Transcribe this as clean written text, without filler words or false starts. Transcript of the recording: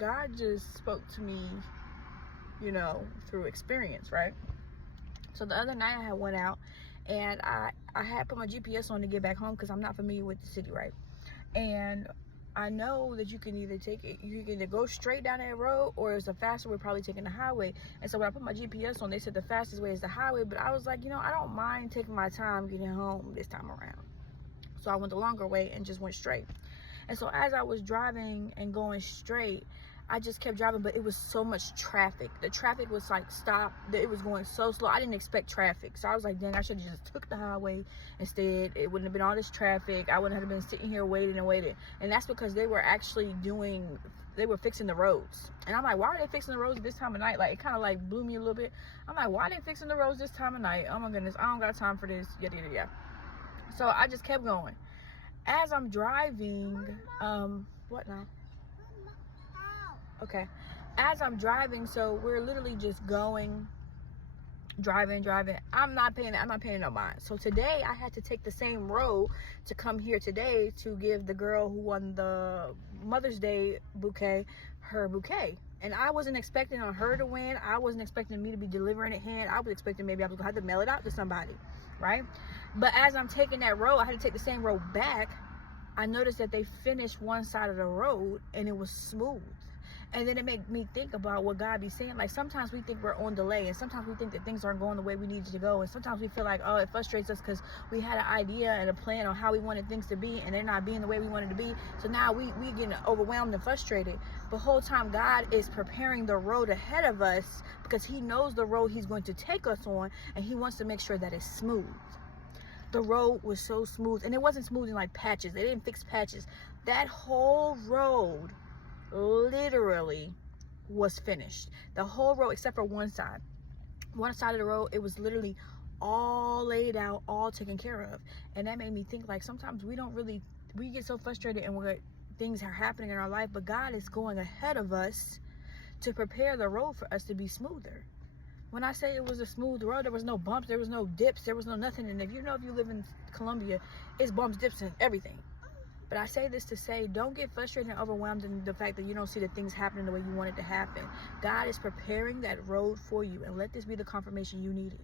God just spoke to me, through experience, right? So the other night I had went out and I had put my GPS on to get back home because I'm not familiar with the city, right? And I know that you can either go straight down that road, or it's a faster way, probably taking the highway. And so when I put my GPS on, they said the fastest way is the highway, but I was like, I don't mind taking my time getting home this time around. So I went the longer way and just went straight. And so as I was driving and going straight, I just kept driving, but it was so much traffic. The traffic was like stopped. It was going so slow. I didn't expect traffic. So I was like, dang, I should have just took the highway instead. It wouldn't have been all this traffic. I wouldn't have been sitting here waiting and waiting. And that's because they were actually fixing the roads. And I'm like, why are they fixing the roads this time of night? Like, it kind of like blew me a little bit. I'm like, why are they fixing the roads this time of night? Oh my goodness, I don't got time for this. Yada, yada, yada. So I just kept going. As I'm driving, what now? Okay. As I'm driving, so we're literally just driving. I'm not paying no mind. So today I had to take the same road to come here today to give the girl who won the Mother's Day bouquet her bouquet. And I wasn't expecting on her to win. I wasn't expecting me to be delivering it hand. I was expecting maybe I was gonna have to mail it out to somebody, right? But as I'm taking that road, I had to take the same road back. I noticed that they finished one side of the road and it was smooth. And then it made me think about what God be saying. Like, sometimes we think we're on delay, and sometimes we think that things aren't going the way we need it to go, and sometimes we feel like, oh, it frustrates us because we had an idea and a plan on how we wanted things to be, and they're not being the way we wanted to be. So now we getting overwhelmed and frustrated. But the whole time God is preparing the road ahead of us, because he knows the road he's going to take us on, and he wants to make sure that it's smooth. The road was so smooth, and it wasn't smooth in like patches. They didn't fix patches. That whole road literally was finished. The whole road except for one side of the road, it was literally all laid out, all taken care of. And that made me think, like, sometimes we get so frustrated and things are happening in our life, but God is going ahead of us to prepare the road for us to be smoother. When I say it was a smooth road, there was no bumps, there was no dips, there was no nothing. And if you live in Colombia, it's bumps, dips, and everything. But I say this to say, don't get frustrated and overwhelmed in the fact that you don't see the things happening the way you want it to happen. God is preparing that road for you, and let this be the confirmation you needed.